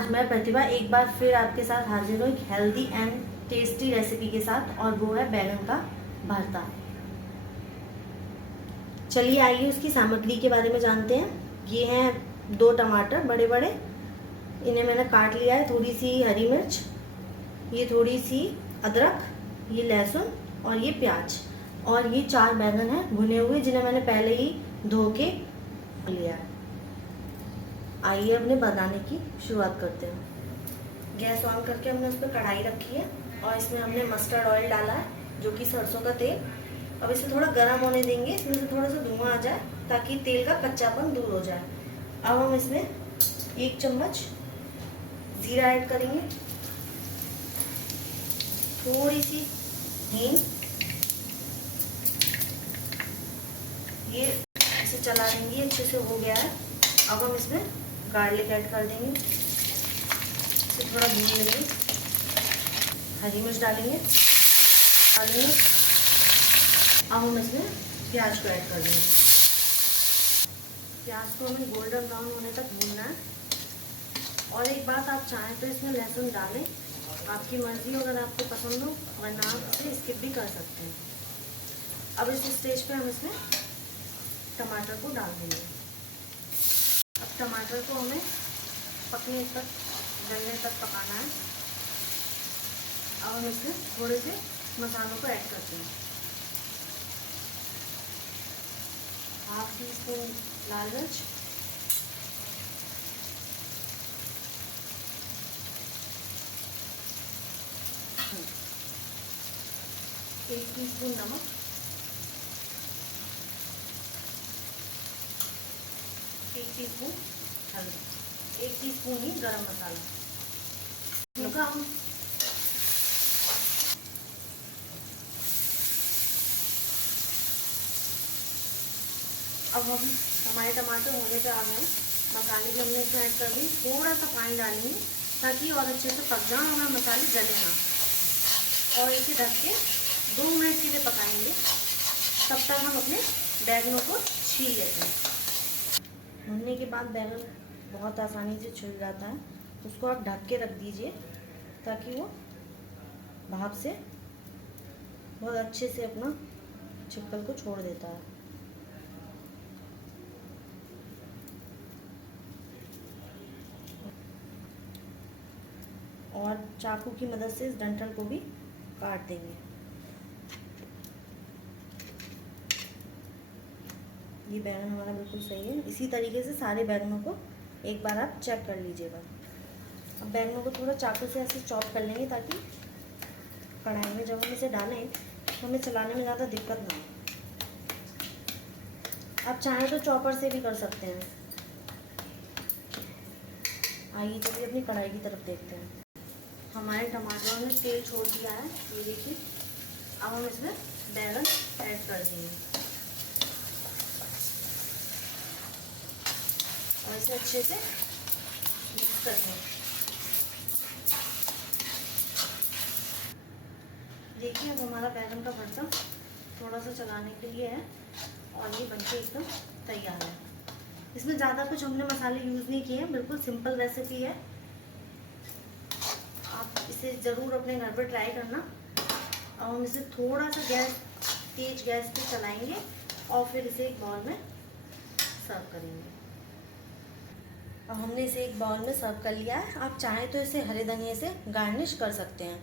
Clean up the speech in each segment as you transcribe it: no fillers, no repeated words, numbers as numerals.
आज मैं प्रतिभा एक बार फिर आपके साथ हाजिर हूँ एक हेल्दी एंड टेस्टी रेसिपी के साथ, और वो है बैंगन का भरता। चलिए आइए उसकी सामग्री के बारे में जानते हैं। ये हैं 2 टमाटर बड़े बड़े, इन्हें मैंने काट लिया है। थोड़ी सी हरी मिर्च, ये थोड़ी सी अदरक, ये लहसुन और ये प्याज, और ये 4 बैंगन हैं भुने हुए, जिन्हें मैंने पहले ही धो के लिया है। आइए अपने बनाने की शुरुआत करते हैं। गैस ऑन करके हमने उस पर कढ़ाई रखी है और इसमें हमने मस्टर्ड ऑयल डाला है, जो कि सरसों का तेल। अब इसे थोड़ा गर्म होने देंगे, इसमें से थोड़ा सा धुआं आ जाए ताकि तेल का कच्चापन दूर हो जाए। अब हम इसमें 1 चम्मच जीरा ऐड करेंगे, थोड़ी सी हींग, ये इसे चला देंगे, अच्छे से हो गया है। अब हम इसमें गार्लिक ऐड कर देंगे, इसे थोड़ा भून लेंगे। हरी मिर्च डालेंगे। अब हम इसमें प्याज को ऐड कर देंगे। प्याज को हमें गोल्डन ब्राउन होने तक भूनना है। और एक बात, आप चाहें तो इसमें लहसुन डालें, आपकी मर्जी, अगर आपको पसंद हो, वरना आप इसे स्किप भी कर सकते हैं। अब इस स्टेज पे हम इसमें टमाटर को डाल देंगे। अब टमाटर को हमें पकने तक, गलने तक पकाना है। अब हम इसमें थोड़े से मसालों को ऐड करते हैं। 1/2 टीस्पून लाल मिर्च, 1 टीस्पून नमक, 1 टीस्पून हल्दी, 1 टीस्पून ही गरम मसाला। इनका हम अब हम हमारे टमाटर होने पे आ गए। मसाले भी हमने इसमें ऐड कर दी। थोड़ा सा पानी डालेंगे ताकि और अच्छे से पक जाए, हमारे मसाले जले ना। और इसे ढक के 2 मिनट के लिए पकाएंगे। तब तक हम अपने बैंगनों को छील लेते हैं। भुनने के बाद बैंगन बहुत आसानी से छिल जाता है, उसको आप ढक के रख दीजिए ताकि वो भाप से बहुत अच्छे से अपना छिक्कल को छोड़ देता है। और चाकू की मदद से इस डंठल को भी काट देंगे। ये बैंगन हमारा बिल्कुल सही है। इसी तरीके से सारे बैंगनों को एक बार आप चेक कर लीजिएगा। अब बैंगनों को थोड़ा चाकू से ऐसे चॉप कर लेंगे ताकि कढ़ाई में जब हम इसे डालें तो हमें चलाने में ज़्यादा दिक्कत ना हो। आप चाहें तो चॉपर से भी कर सकते हैं। आइए चलिए अपनी कढ़ाई की तरफ देखते हैं। हमारे टमाटरों ने तेल छोड़ दिया है, ये देखिए। अब हम इसमें बैंगन ऐड कर देंगे और इसे अच्छे से मिक्स कर देंगे। देखिए अब हमारा बैंगन का भरता थोड़ा सा चलाने के लिए है और ये बनके एकदम तैयार है। इसमें ज़्यादा कुछ हमने मसाले यूज़ नहीं किए हैं, बिल्कुल सिंपल रेसिपी है। आप इसे ज़रूर अपने घर पर ट्राई करना। अब हम इसे थोड़ा सा तेज गैस पे चलाएंगे और फिर इसे एक बाउल में सर्व करेंगे। अब हमने इसे एक बाउल में सर्व कर लिया है। आप चाहें तो इसे हरे धनिए से गार्निश कर सकते हैं।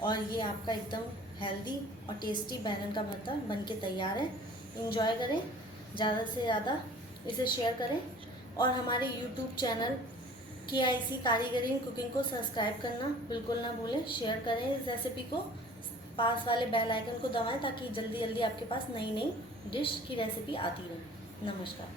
और ये आपका एकदम हेल्दी और टेस्टी बैंगन का भरता बनके तैयार है। एंजॉय करें, ज़्यादा से ज़्यादा इसे शेयर करें और हमारे यूट्यूब चैनल KIC कारीगरी कुकिंग को सब्सक्राइब करना बिल्कुल ना भूलें। शेयर करें इस रेसिपी को, पास वाले बेल आइकन को दबाएं ताकि जल्दी जल्दी आपके पास नई नई डिश की रेसिपी आती रहे। नमस्कार।